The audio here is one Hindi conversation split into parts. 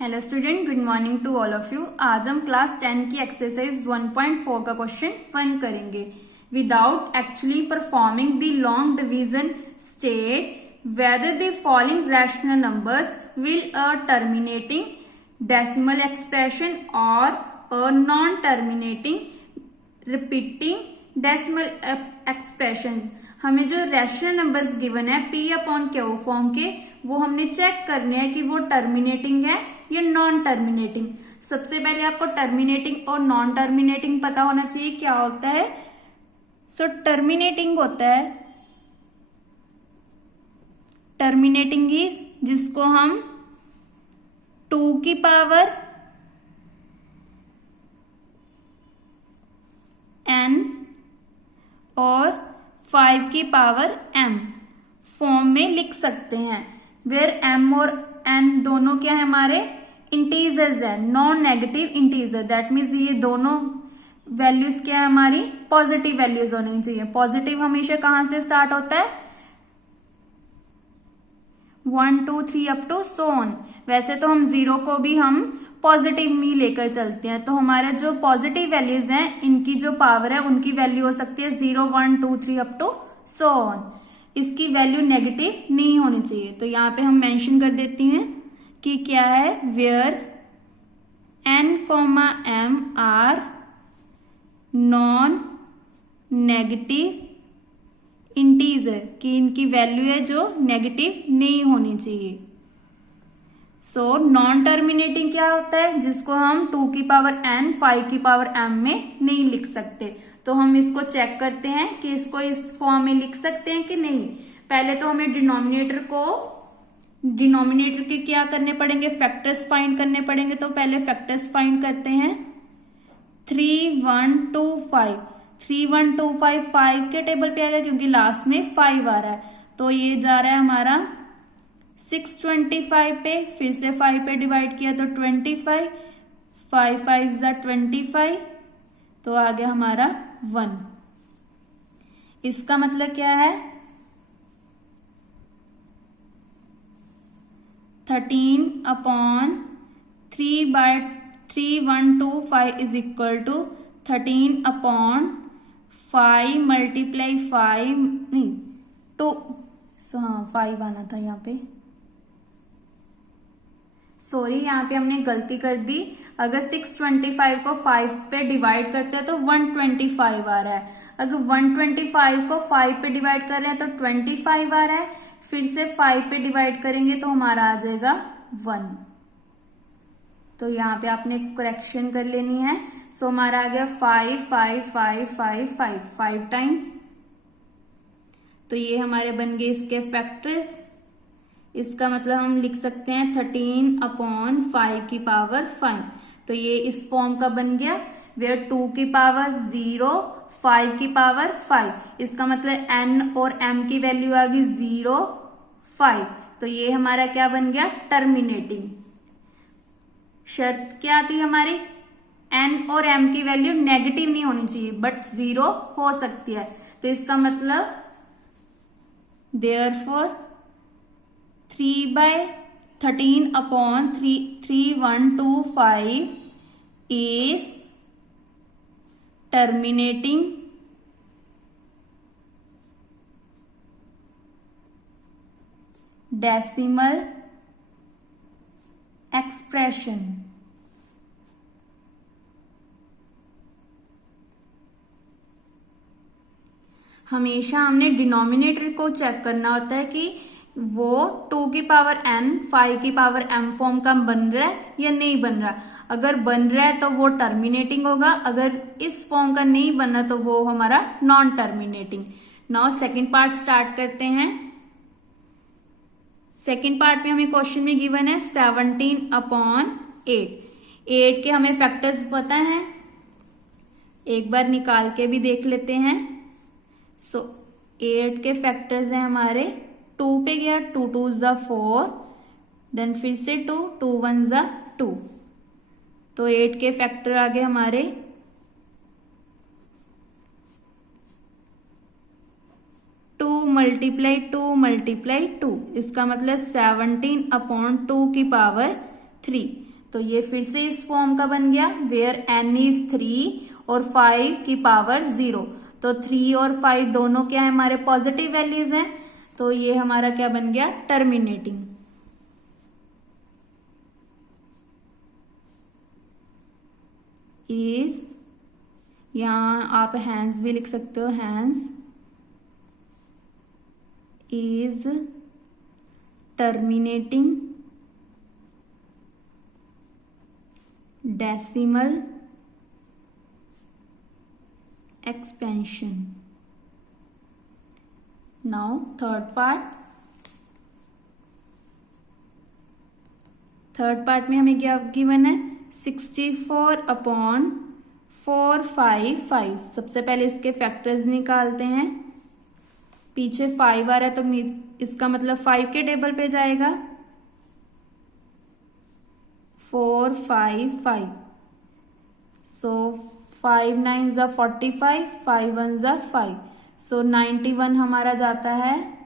Hello student, good morning to all of you. आज हम क्लास 10 की एक्सरसाइज 1.4 का क्वेश्चन 1 करेंगे। Without actually performing the long division state whether the following rational numbers will a terminating decimal expression और a non terminating repeating decimal expressions. हमें जो रैशनल नंबर्स गिवन है P अपॉन क्यू फॉर्म के, वो हमने चेक करने हैं कि वो टर्मिनेटिंग है या नॉन टर्मिनेटिंग। सबसे पहले आपको टर्मिनेटिंग और नॉन टर्मिनेटिंग पता होना चाहिए क्या होता है। टर्मिनेटिंग होता है, टर्मिनेटिंग इज जिसको हम 2 की पावर n और 5 की पावर m फॉर्म में लिख सकते हैं। वेयर m और n दोनों क्या है, हमारे इंटीजर्स है, non negative integer. That means ये दोनों वैल्यूज क्या है, हमारी पॉजिटिव वैल्यूज होनी चाहिए। पॉजिटिव हमेशा कहां से स्टार्ट होता है, 1 2 3 अप टू सो ऑन। वैसे तो हम 0 को भी हम पॉजिटिव में लेकर चलते हैं, तो हमारे जो पॉजिटिव वैल्यूज हैं इनकी जो पावर है उनकी वैल्यू हो सकती है 0 1 2 3 अप टू सो ऑन। इसकी वैल्यू नेगेटिव नहीं होनी चाहिए। तो यहाँ पे हम मेंशन कर देती हैं कि क्या है, where n, m are non negative integer, कि इनकी वैल्यू है जो नेगेटिव नहीं होनी चाहिए। सो नॉन टर्मिनेटिंग क्या होता है, जिसको हम 2 की पावर n 5 की पावर m में नहीं लिख सकते। तो हम इसको चेक करते हैं कि इसको इस फॉर्म में लिख सकते हैं कि नहीं। पहले तो हमें डिनोमिनेटर के क्या करने पड़ेंगे, फैक्टर्स फाइंड करने पड़ेंगे। तो पहले फैक्टर्स फाइंड करते हैं। 3 1 2 5 3 1 2 5 5 के टेबल पे आ गया क्योंकि लास्ट में 5 आ रहा है। तो ये जा रहा है हमारा 625 पे, फिर से 5 पे डिवाइड किया तो 25, 5 5 जा 25, तो आ गया हमारा 1। इसका मतलब क्या है, 13 upon 3/3125 is equal to 13 upon 5 multiply 5 नहीं 2, हाँ 5 आना था यहाँ पे, सॉरी यहाँ पे हमने गलती कर दी। अगर 625 को 5 पे डिवाइड करते हैं तो 125 आ रहा है। अगर 125 को 5 पे डिवाइड कर रहे हैं तो 25 आ रहा है। फिर से 5 पे डिवाइड करेंगे तो हमारा आ जाएगा 1। तो यहाँ पे आपने करेक्शन कर लेनी है। सो हमारा आ गया 5 5 5 5 5 5 टाइम्स। तो ये हमारे बन गए इसके फैक्टर्स। इसका मतलब हम लिख सकते हैं 13 अपॉन 5 की पावर 5। तो ये इस फॉर्म का बन गया, वेयर 2 की पावर 0 5 की पावर 5। इसका मतलब n और m की वैल्यू आ गई 0 5। तो ये हमारा क्या बन गया, टर्मिनेटिंग। शर्त क्या आती है हमारी, n और m की वैल्यू नेगेटिव नहीं होनी चाहिए बट 0 हो सकती है। तो इसका मतलब therefore 3/13 upon 3125 is terminating decimal expression। हमेशा हमने डिनोमिनेटर को चेक करना होता है कि वो 2 की पावर n 5 की पावर m फॉर्म का बन रहा है या नहीं बन रहा। अगर बन रहा है तो वो टर्मिनेटिंग होगा, अगर इस फॉर्म का नहीं बना तो वो हमारा non terminating. Now second part start करते हैं। सेकंड पार्ट में हमें क्वेश्चन में गिवन है 17 अपॉन 8 के हमें फैक्टर्स पता है, एक बार निकाल के भी देख लेते हैं। सो 8 के फैक्टर्स हैं हमारे, 2 पे गया 2 2 जा 4, देन फिर से 2 2 1 जा 2। तो 8 के फैक्टर आ गए हमारे 2 × 2 इसका मतलब 17 अपॉन 2 की पावर 3। तो ये फिर से इस फॉर्म का बन गया वेयर n इज 3 और 5 की पावर 0। तो 3 और 5 दोनों क्या है हमारे पॉजिटिव वैल्यूज हैं, तो ये हमारा क्या बन गया टर्मिनेटिंग। इज, यहां आप हैंस भी लिख सकते हो, hence is terminating decimal expansion। Now third part में हमें क्या गिवन है 64/455। सबसे पहले इसके फैक्टर्स निकालते हैं। पीछे 5 आ रहा है तो इसका मतलब 5 के टेबल पे जाएगा 455। सो 5 9 ज़ा 45, 5 1 ज़ा 5, सो 91 हमारा जाता है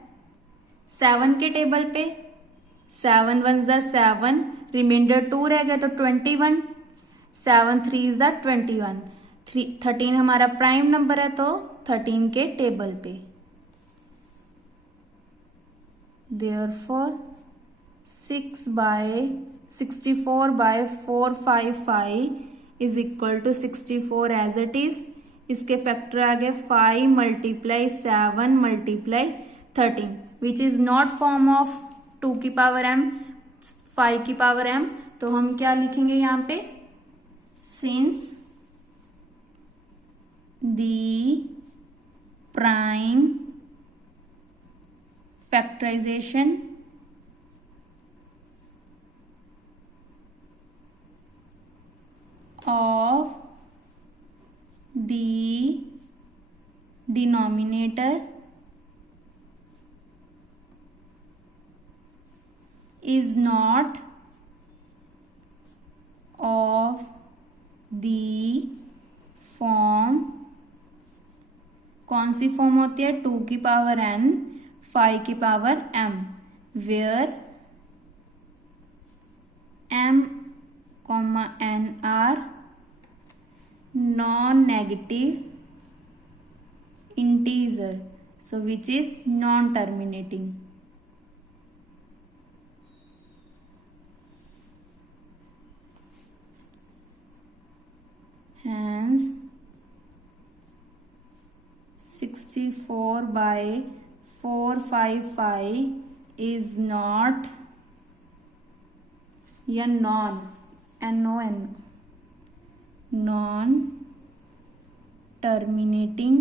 7 के टेबल पे। 7 1 ज़ा 7, रिमाइंडर 2 रह गया तो 21, 7 3 ज़ा 21, 13 हमारा प्राइम नंबर है तो 13 के टेबल पे। Therefore 64/455 is equal to 64 as it is. इसके फैक्टर आ गए 5 × 7 × 13 which is not form of 2 की पावर m, 5 की पावर m। तो हम क्या लिखेंगे यहाँ पे, since the prime factorization of the denominator is not of the form, कौन सी फॉर्म होती है 2 की पावर n 5 की power m, where m, n are non-negative integer, so which is non-terminating। Hence 64/455 is not या non terminating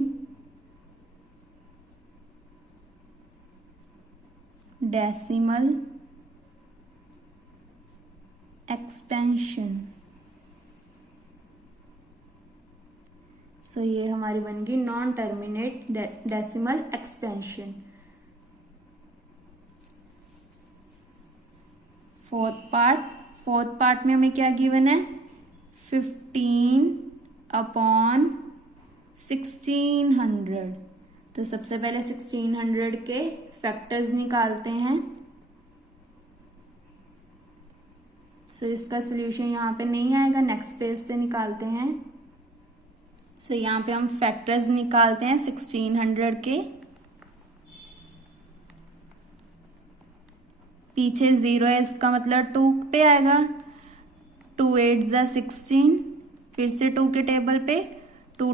decimal expansion। सो ये हमारी बन गई non terminate decimal expansion. Fourth part में हमें क्या गिवन है 15/1600। तो सबसे पहले 1600 के फैक्टर्स निकालते हैं। सो इसका सोल्यूशन यहाँ पे नहीं आएगा, नेक्स्ट पेज पे निकालते हैं। सो यहाँ पे हम फैक्टर्स निकालते हैं 1600 के। पीछे 0 है, इसका मतलब 2 पे आएगा। 2 8 ज़ा 16, फिर से 2 के टेबल पे 2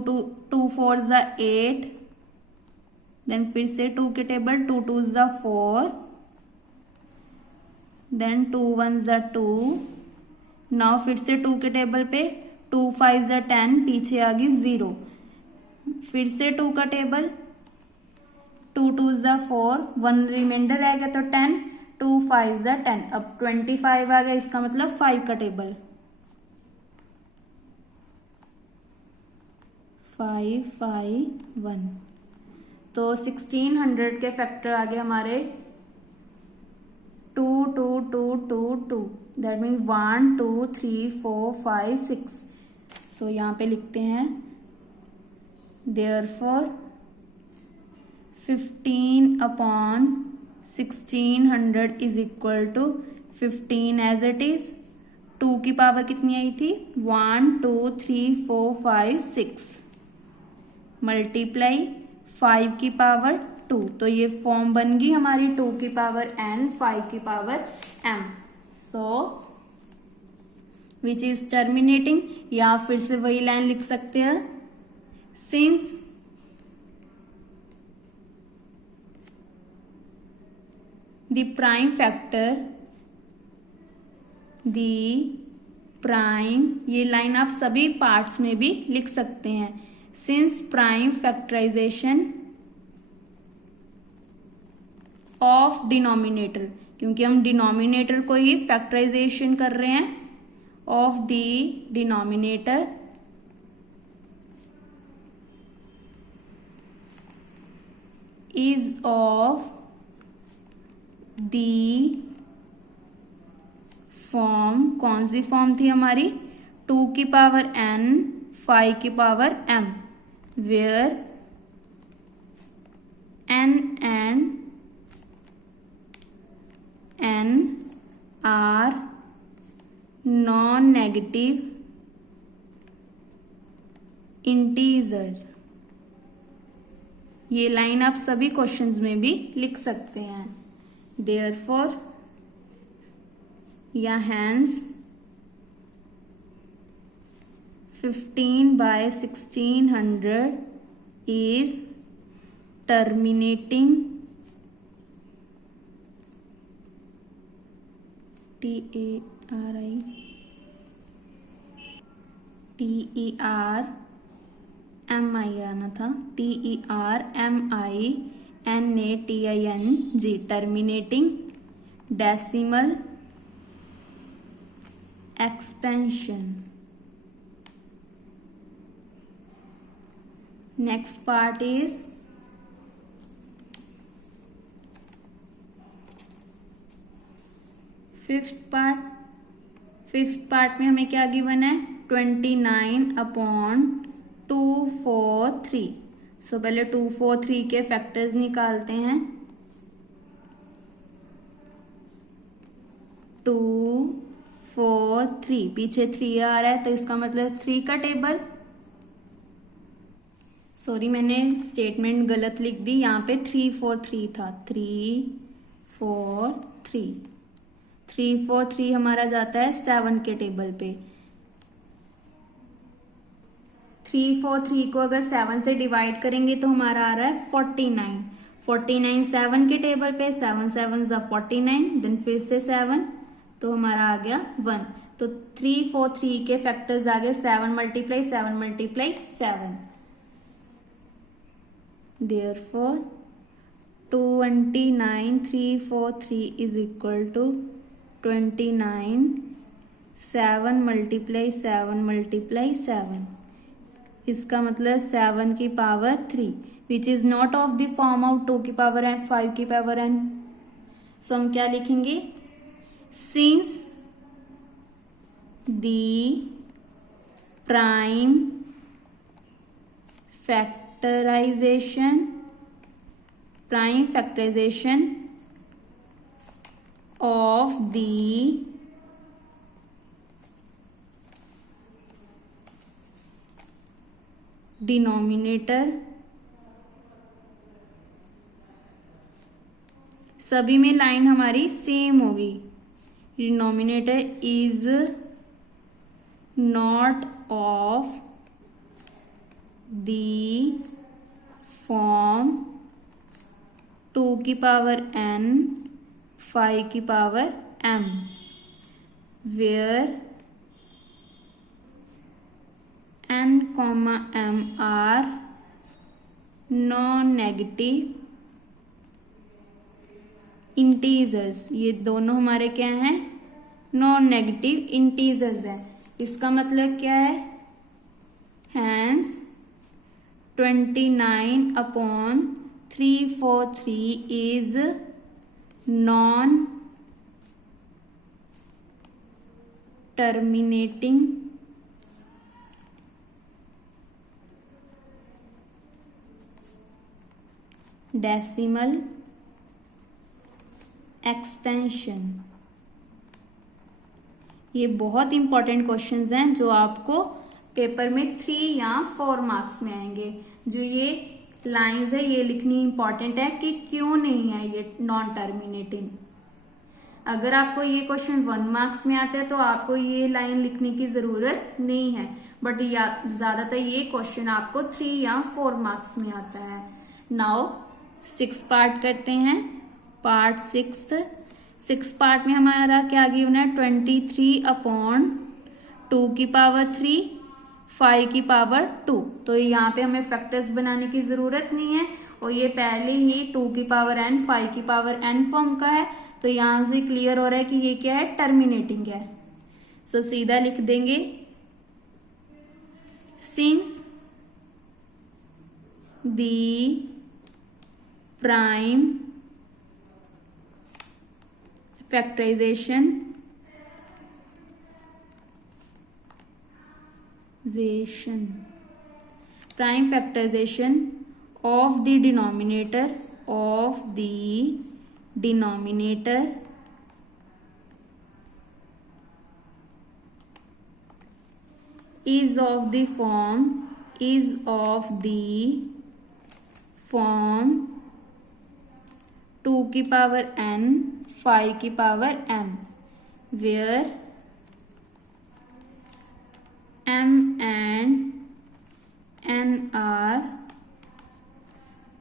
4 ज़ा 8, देन फिर से 2 के टेबल 2 2 ज़ा 4, देन 2 1 ज़ा 2। नाउ फिर से 2 के टेबल पे 2 5 ज़ा 10, पीछे आ गई 0, फिर से 2 का टेबल 2 2 ज़ा 4, 1 रिमाइंडर रह गया तो 10, 2 5 ज़ा 10, अब 25 आ गया, इसका मतलब 5 का टेबल 5 5 1। तो 1600 के फैक्टर आ गए हमारे 2 2 2 2 2, दैट मीन 1 2 3 4 5 6। सो यहाँ पे लिखते हैं therefore 15/1600 is equal to 15 as it is, 2 की पावर कितनी आई थी 1 2 3 4 5 6 मल्टीप्लाई 5 की पावर 2, तो ये फॉर्म बन गई हमारी 2 की पावर n 5 की power m। So which is terminating, या फिर से वही लाइन लिख सकते हैं, सिंस द प्राइम फैक्टर, ये लाइन आप सभी पार्ट्स में भी लिख सकते हैं, since prime factorization of denominator, क्योंकि हम डिनोमिनेटर को ही फैक्टराइजेशन कर रहे हैं, of the denominator is of the form, कौन सी फॉर्म थी हमारी 2 की पावर n 5 की power m, where n and n are non negative integer. ये लाइन आप सभी क्वेश्चंस में भी लिख सकते हैं। देयरफॉर या हैंस 15/1600 is terminating TERMI आना था, TERMINATING, terminating decimal expansion। Next part is fifth part में हमें क्या गिवन है 29/243। सो पहले 243 के फैक्टर्स निकालते हैं। 2 4 3, पीछे 3 आ रहा है तो इसका मतलब 3 का टेबल, सॉरी मैंने स्टेटमेंट गलत लिख दी, यहाँ पे 3 4 3 था, 3 4 3, 3 4 3 हमारा जाता है 7 के टेबल पे। 3 4 3 को अगर 7 से डिवाइड करेंगे तो हमारा आ रहा है 49। 49 7 के टेबल पे, 7 7 49, देन फिर से 7, तो हमारा आ गया 1। तो 3 4 3 के फैक्टर्स आ गए 7 multiply 7 multiply 7। Therefore 29343 is equal to 29 7 multiply 7 multiply 7। इसका मतलब 7 की power 3, which is not of the form of 2 की पावर n 5 की पावर n। सो हम क्या लिखेंगे, since the prime factorization of the denominator, सभी में लाइन हमारी सेम होगी, denominator is not of the form 2 की पावर n 5 की power m, where n, m are non negative integers. ये दोनों हमारे क्या हैं, नॉन नेगेटिव इंटीजर्स हैं। इसका मतलब क्या है, hence 29/343 is non terminating decimal expansion. ये बहुत इंपॉर्टेंट क्वेश्चंस हैं जो आपको पेपर में 3 या 4 मार्क्स में आएंगे। जो ये लाइंस है ये लिखनी इंपॉर्टेंट है कि क्यों नहीं है ये नॉन टर्मिनेटिंग। अगर आपको ये क्वेश्चन 1 मार्क्स में आता है तो आपको ये लाइन लिखने की जरूरत नहीं है, बट ज्यादातर ये क्वेश्चन आपको 3 या 4 मार्क्स में आता है। नाउ 6 पार्ट करते हैं। पार्ट 6 पार्ट में हमारा क्या गिवन है, 23/2 की पावर 3 5 की पावर 2। तो यहाँ पे हमें फैक्टर्स बनाने की जरूरत नहीं है और ये पहले ही 2 की पावर n 5 की पावर n फॉर्म का है, तो यहां से क्लियर हो रहा है कि ये क्या है, टर्मिनेटिंग है। सो सीधा लिख देंगे, since the prime factorization prime factorization of the denominator is of the form 2 की पावर n 5 की power m, where m and n are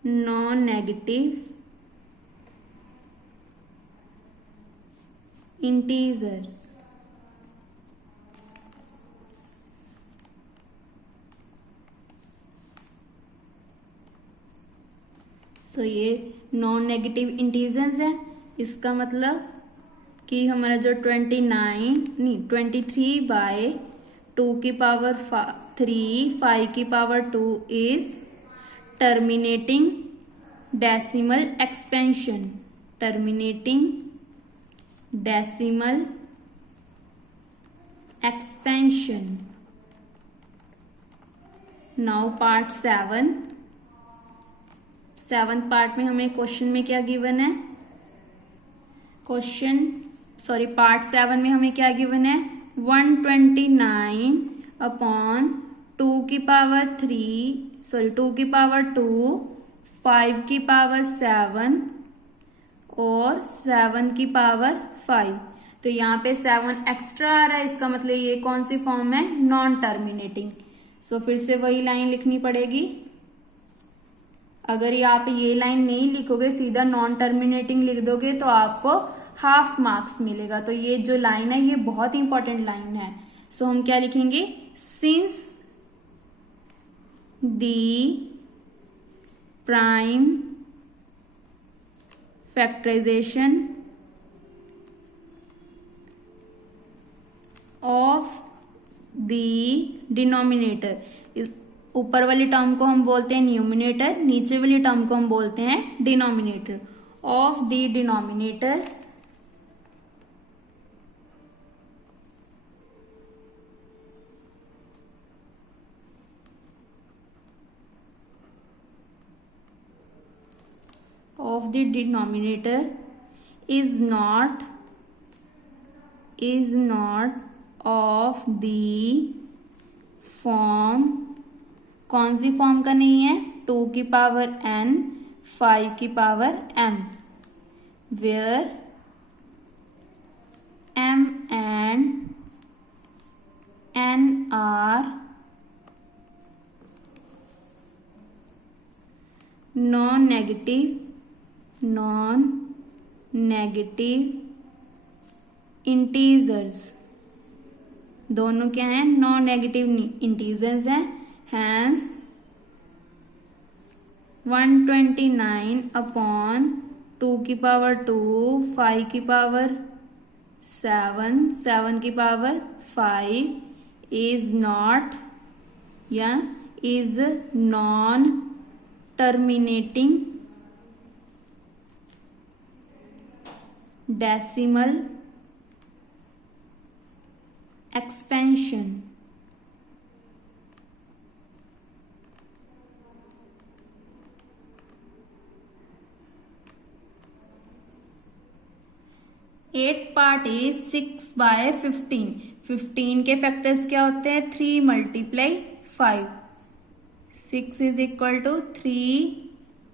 non-negative integers। सो ये नॉन नेगेटिव इंटीजर्स है। इसका मतलब कि हमारा जो 23/2 की पावर 3 5 की power 2 is terminating decimal expansion. Now part 7 part में हमें क्वेश्चन में क्या गिवन है, पार्ट 7 में हमें क्या गिवन है, 129/2 की पावर 2 5 की पावर 7 और 7 की पावर 5। तो यहाँ पे 7 एक्स्ट्रा आ रहा है, इसका मतलब ये कौन सी फॉर्म है, नॉन टर्मिनेटिंग। सो फिर से वही लाइन लिखनी पड़ेगी। अगर आप ये लाइन नहीं लिखोगे, सीधा नॉन टर्मिनेटिंग लिख दोगे तो आपको हाफ मार्क्स मिलेगा। तो ये जो लाइन है ये बहुत इंपॉर्टेंट लाइन है। सो हम क्या लिखेंगे, since the prime factorization of the denominator, ऊपर वाली टर्म को हम बोलते हैं न्यूमिनेटर, नीचे वाली टर्म को हम बोलते हैं denominator, of the denominator is not of the form, कौन सी फॉर्म का नहीं है, 2 की पावर n 5 की power m, where m and n are non-negative integers। दोनों क्या हैं, नॉन नेगेटिव इंटीजर्स हैं। हैंस 129/2 की पावर 2 5 की पावर 7 की पावर 5 इज नॉट या is non terminating decimal expansion. Eight part part is 6/15। 15 के फैक्टर्स क्या होते हैं? 3 × 5। 6 इज इक्वल टू 3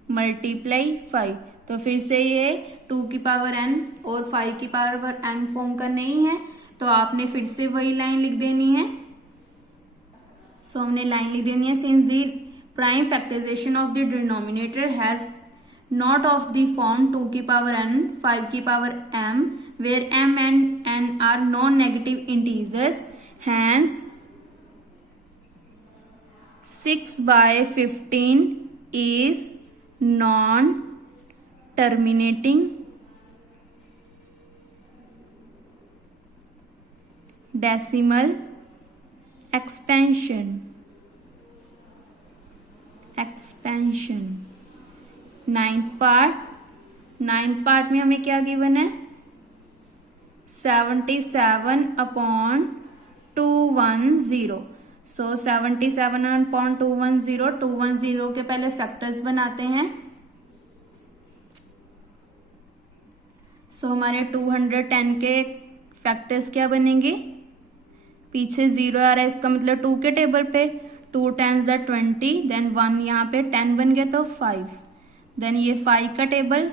× 5। तो फिर से ये 2 की पावर n और 5 की पावर n फॉर्म का नहीं है, तो आपने फिर से वही लाइन लिख देनी है। सो हमने लाइन लिख देनी है, since the prime factorization of the denominator has not of the form 2 की पावर n 5 की power m where m and n are non-negative integers, hence 6/15 is non-terminating decimal expansion। 9th part में हमें क्या गिवन है? 77/210। सो 77/210, 210 के पहले फैक्टर्स बनाते हैं। सो हमारे 210 के फैक्टर्स क्या बनेंगे? पीछे 0 आ रहा है, इसका मतलब 2 के टेबल पे 2 10s 20, देन 1 यहाँ पे 10 बन गया तो 5, देन ये 5 का टेबल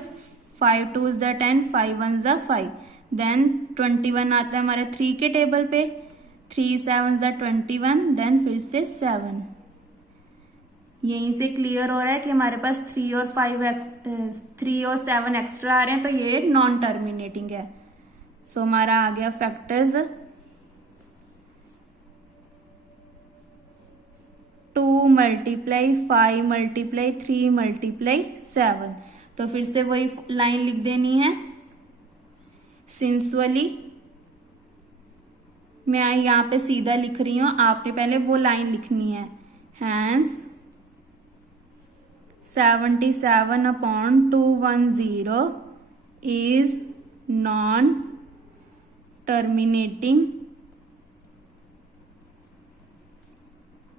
5 2s 10, 5 1s 5, देन 21 आता है हमारे 3 के टेबल पे 3 7s 21, देन फिर से 7। यहीं से क्लियर हो रहा है कि हमारे पास 3 और 7 एक्स्ट्रा आ रहे हैं, तो ये नॉन टर्मिनेटिंग है। सो हमारा आ गया फैक्टर्स 2 × 5 × 3 × 7। तो फिर से वही लाइन लिख देनी है। सिंसुअली मैं यहाँ पे सीधा लिख रही हूं, आपने पहले वो लाइन लिखनी है। Hence 77/210 is non-terminating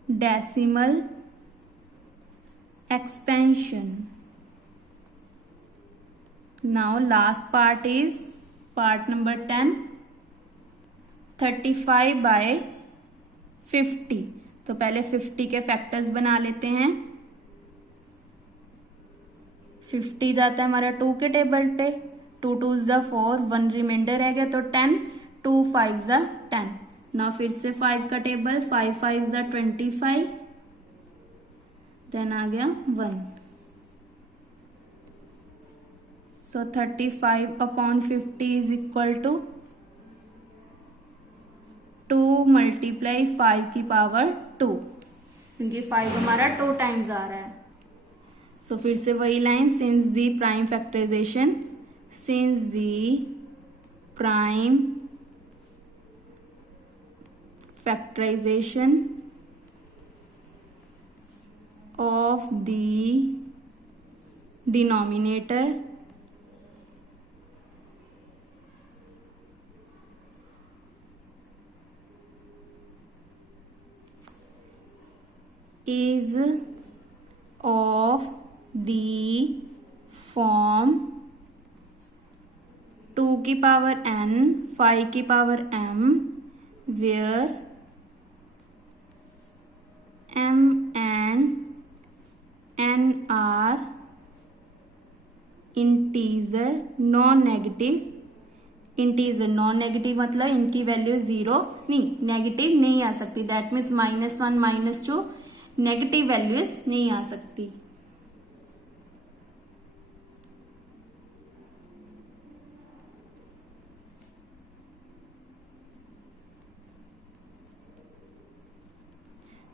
decimal expansion। Now last part is part number 10, 35/50। तो पहले 50 के फैक्टर्स बना लेते हैं। 50 जाता है हमारा 2 के टेबल पे, 2 2s 4, 1 रिमाइंडर रह गया तो 10, 2 5s 10। ना फिर से 5 का टेबल 5 5s 25, देन आ गया 1। सो 35/50 इज इक्वल टू 2 × 5 की पावर 2, क्योंकि 5 हमारा 2 टाइम्स आ रहा है। सो फिर से वही line, since the prime factorization, since the prime factorization of the denominator is of the form 2 की पावर n 5 की power m where m and n are integer non negative. Integer non negative मतलब इनकी वैल्यू 0 नहीं, नेगेटिव नहीं आ सकती। दैट मीन्स -1 -2 नेगेटिव वैल्यूज नहीं आ सकती।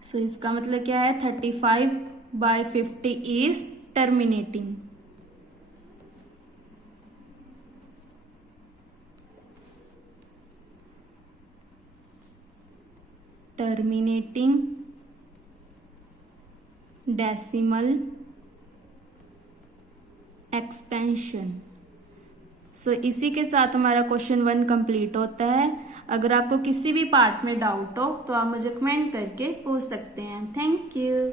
सो इसका मतलब क्या है? 35/50 is terminating. Terminating decimal expansion. So इसी के साथ हमारा क्वेश्चन 1 कंप्लीट होता है। अगर आपको किसी भी पार्ट में डाउट हो तो आप मुझे कमेंट करके पूछ सकते हैं। Thank you.